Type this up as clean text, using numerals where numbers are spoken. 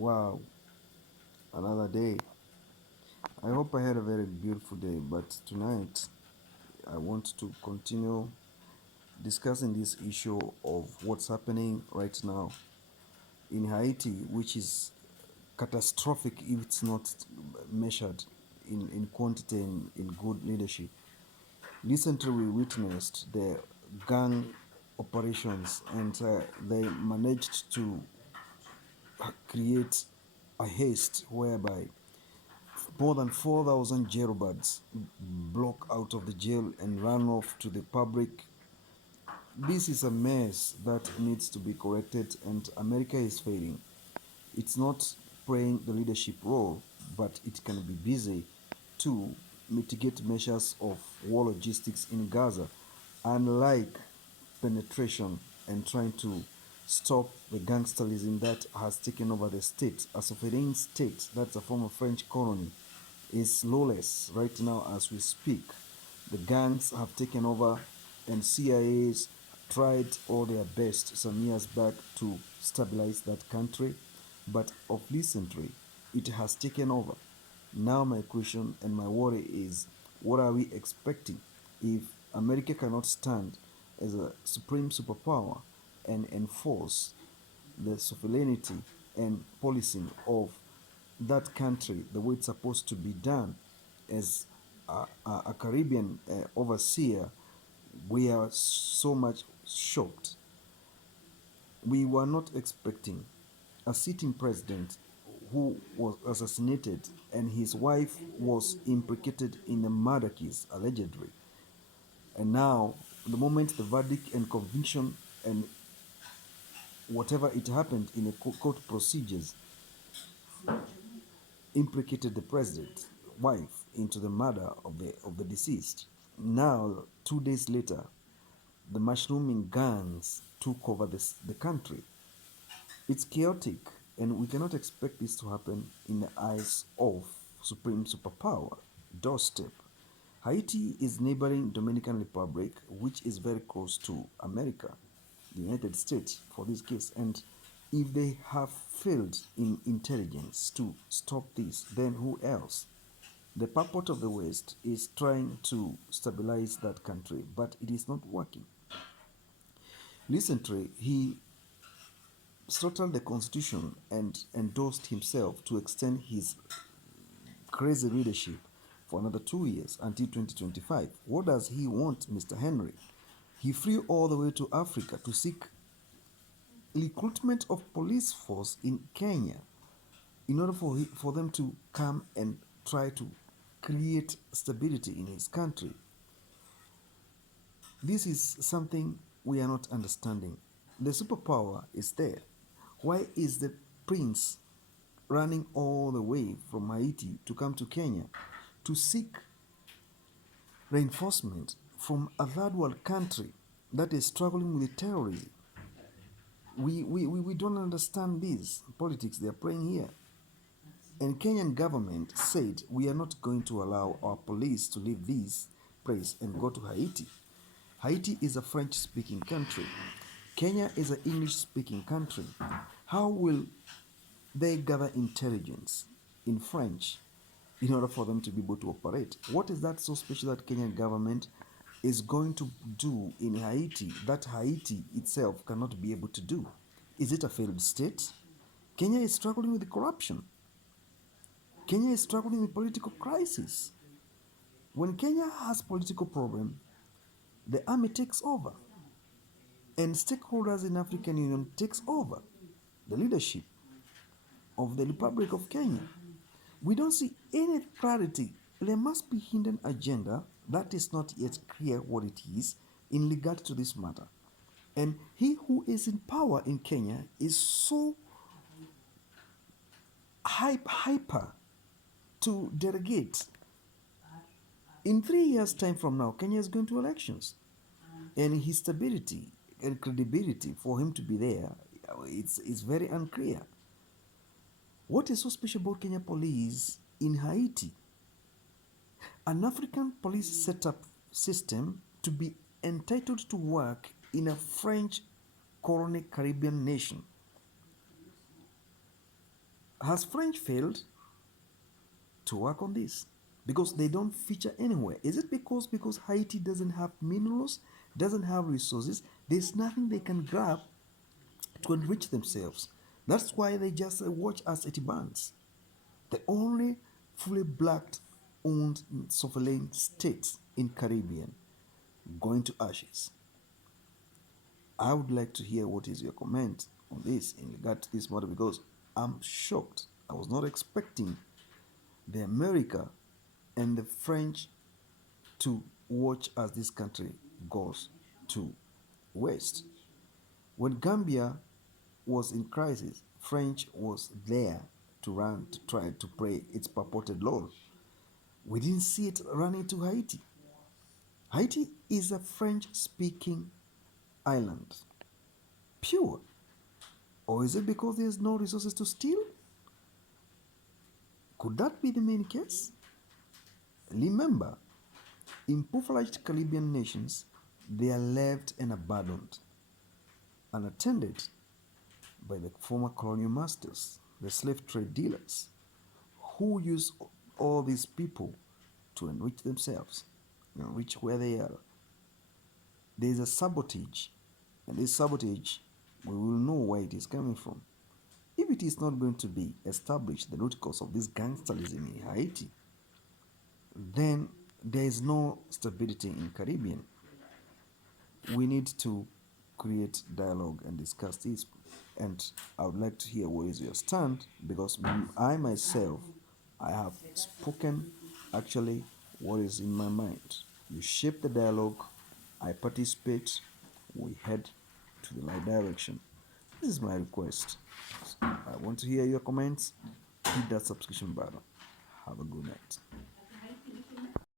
Wow, another day. I hope I had a very beautiful day, but tonight I want to continue discussing this issue of what's happening right now in Haiti, which is catastrophic if it's not measured in quantity and in good leadership. Recently, we witnessed the gang operations, and they managed to create a haste whereby more than 4,000 jailbirds broke out of the jail and ran off to the public. This is a mess that needs to be corrected, and America is failing. It's not playing the leadership role, but it can be busy to mitigate measures of war logistics in Gaza, unlike penetration and trying to stop the gangsterism that has taken over the state. A sovereign state, that's a former French colony, is lawless right now as we speak. The gangs have taken over, and CIA's tried all their best some years back to stabilize that country, but of recently it has taken over. Now my question and my worry is, what are we expecting if America cannot stand as a supreme superpower and enforce the sovereignty and policing of that country the way it's supposed to be done? As a Caribbean overseer, we are so much shocked. We were not expecting a sitting president who was assassinated and his wife was implicated in the murder case, allegedly. And now, the moment the verdict and conviction and whatever it happened in the court procedures implicated the president's wife into the murder of the deceased. Now, 2 days later, the mushrooming gangs took over the country. It's chaotic, and we cannot expect this to happen in the eyes of supreme superpower doorstep. Haiti is neighboring Dominican Republic, which is very close to America, the United States for this case. And if they have failed in intelligence to stop this, then who else? The purport of the West is trying to stabilize that country, but it is not working. Recently, he throttled the constitution and endorsed himself to extend his crazy leadership for another 2 years until 2025. What does he want, Mr. Henry? He flew all the way to Africa to seek recruitment of police force in Kenya in order for them to come and try to create stability in his country. This is something we are not understanding. The superpower is there. Why is the prince running all the way from Haiti to come to Kenya to seek reinforcement from a third world country that is struggling with terrorism? We don't understand this politics they are playing here. And Kenyan government said we are not going to allow our police to leave this place and go to Haiti. Haiti is a French-speaking country. Kenya is an English-speaking country. How will they gather intelligence in French in order for them to be able to operate? What is that so special that Kenyan government is going to do in Haiti that Haiti itself cannot be able to do? Is it a failed state? Kenya is struggling with corruption. Kenya is struggling with political crisis. When Kenya has political problem, the army takes over and stakeholders in African Union takes over the leadership of the Republic of Kenya. We don't see any clarity. There must be hidden agenda that is not yet clear what it is in regard to this matter. And he who is in power in Kenya is so hyper to delegate. In 3 years' time from now, Kenya is going to elections. And his stability and credibility for him to be there, it's very unclear. What is so special about Kenya police in Haiti? An African police setup system to be entitled to work in a French colony Caribbean nation. Has French failed to work on this? Because they don't feature anywhere. Is it because Haiti doesn't have minerals, doesn't have resources? There's nothing they can grab to enrich themselves. That's why they just watch as it burns. The only fully black owned sovereign state in Caribbean going to ashes. I would like to hear what is your comment on this in regard to this matter because I'm shocked. I was not expecting the America and the French to watch as this country goes to waste. When Gambia was in crisis, French was there to run to try to play its purported role. We didn't see it running to Haiti. Haiti is a French-speaking island. Pure. Or is it because there's no resources to steal? Could that be the main case? Remember, impoverished Caribbean nations, they are left and abandoned, unattended by the former colonial masters, the slave trade dealers, who use all these people to enrich themselves, enrich where they are. There is a sabotage, and this sabotage, we will know where it is coming from. If it is not going to be established, the root cause of this gangsterism in Haiti, then there is no stability in Caribbean. We need to create dialogue and discuss this. And I would like to hear what is your stand because I myself, I have spoken actually what is in my mind. You shape the dialogue, I participate, we head to the right direction. This is my request. I want to hear your comments. Hit that subscription button. Have a good night.